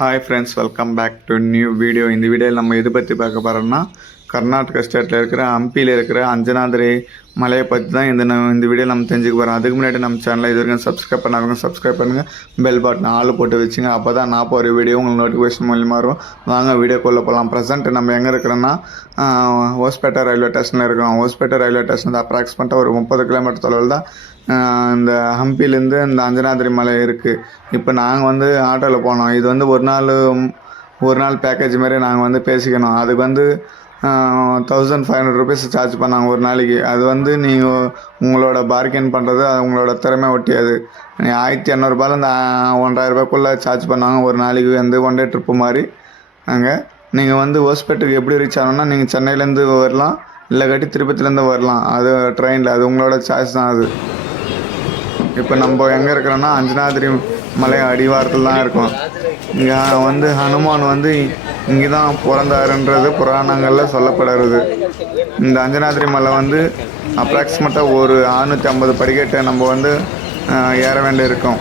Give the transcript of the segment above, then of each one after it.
Hi friends, welcome back to new video. இந்த வீடியோவில் நம்ம எது பற்றி பார்க்க போகிறோம்னா, கர்நாடகா ஸ்டேட்டில் இருக்கிற ஹம்பியில் இருக்கிற அஞ்சனாதிரி மலையை பற்றி தான் இந்த வீடியோ நம்ம தெரிஞ்சுக்க போகிறோம். அதுக்கு முன்னாடி நம்ம சேனலை இது வரைக்கும் சப்ஸ்கிரைப் பண்ணாதவங்க சப்ஸ்கிரைப் பண்ணுங்கள், பெல் பட்டன் ஆள் போட்டு வச்சுங்க. அப்போ தான் நான் போகிற வீடியோ உங்களுக்கு நோட்டிஃபிகேஷன் மூலியமாக வரும். வாங்க வீடியோக்குள்ளே போகலாம். ப்ரெசென்ட் நம்ம எங்கே இருக்கிறோன்னா ஹோஸ்பேட்டை ரயில்வே ஸ்டேஷனில் இருக்கிறோம். ஹோஸ்பேட்டை ரயில்வே ஸ்டேஷன் அப்ராக்சிமேட்டாக ஒரு 30 கிலோமீட்டர் தொலைவில் தான் இந்த ஹம்பிலேருந்து இந்த அஞ்சனாதிரி மலை இருக்குது. இப்போ நாங்கள் ஆட்டோவில் போனோம். இது ஒரு நாள் பேக்கேஜ் மாதிரி நாங்கள் பேசிக்கணும். அதுக்கு 1500 rupees சார்ஜ் பண்ணாங்க ஒரு நாளைக்கு. அது நீங்கள் உங்களோட பார்கெயின் பண்ணுறது, அது உங்களோட திறமை ஒட்டி. அது 1200 1500 சார்ஜ் பண்ணாங்க ஒரு நாளைக்கு. ஒன் டே ட்ரிப்பு மாதிரி. அங்கே நீங்கள் ஹோஸ்பேட்டுக்கு எப்படி ரீச் ஆகணும்னா, நீங்கள் சென்னையிலேருந்து வரலாம், இல்லை திருப்பதிலேருந்து வரலாம். அது ட்ரெயினில், அது உங்களோட சாய்ஸ் தான். அது இப்போ நம்ம எங்கே இருக்கிறோன்னா அஞ்சனாதிரி மலை அடிவாரத்தில் தான் இருக்கோம். இங்கே ஹனுமான் இங்கே தான் பிறந்தாருன்றது புராணங்களில் சொல்லப்படுறது. இந்த அஞ்சனாதிரி மலை அப்ராக்சிமேட்டாக ஒரு 650 படிக்கட்டை நம்ம ஏற வேண்டி இருக்கும்.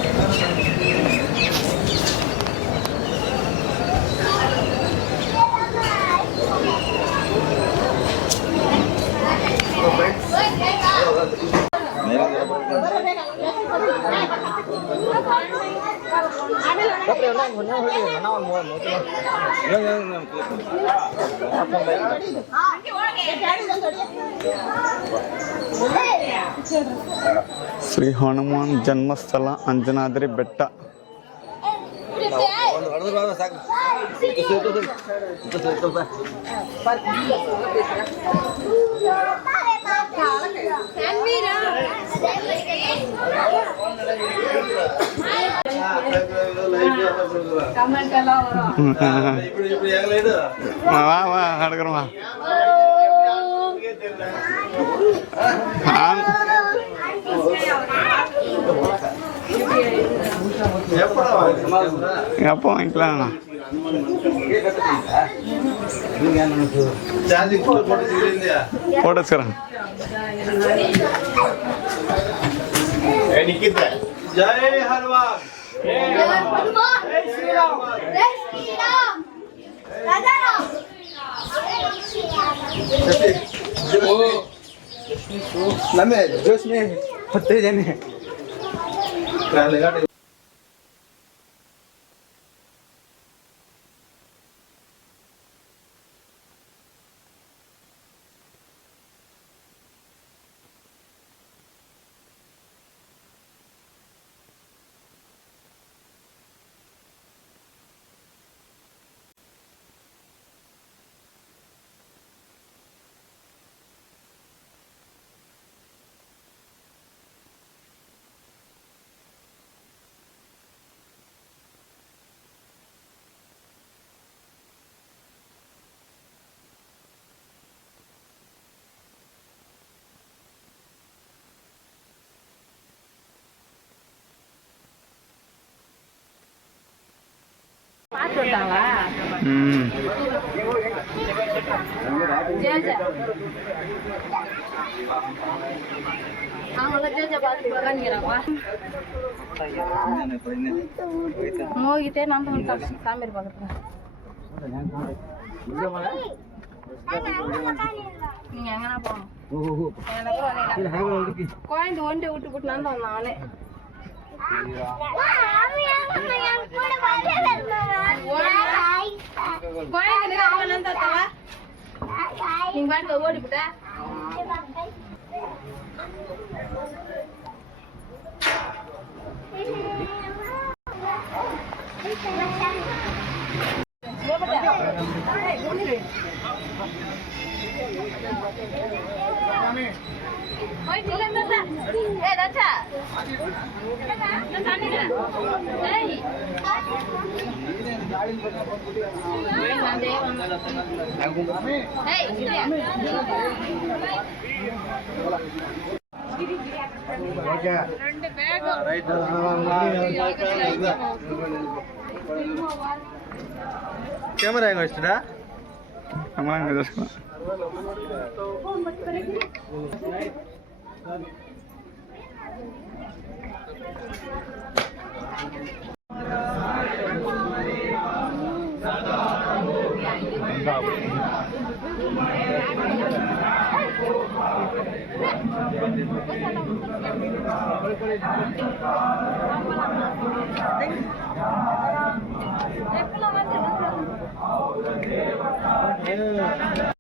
ಶ್ರೀ ಹನುಮಾನ್ ಜನ್ಮಸ್ಥಳ ಅಂಜನಾದ್ರಿ ಬೆಟ್ಟ. வா நடக்கிறோமா? எப்போ வாங்கிக்கலாம்ண்ணா? போட்டு வச்சுக்கிறேன். ஜெய் ஹனுமான். जोश में होते जाने ಹೋಗಿದ್ದೆ ನಾನು ಸಾಂಬಾರು பார்க்குறேன். நீங்க எங்கனா போகணும். கோயந்து ஒன்றை விட்டு போட்டு நான் தான் நானே நீங்க பாட்டு ஓடிவிட்ட कैमरा हेंग वच्चिरा हमारा दर्शक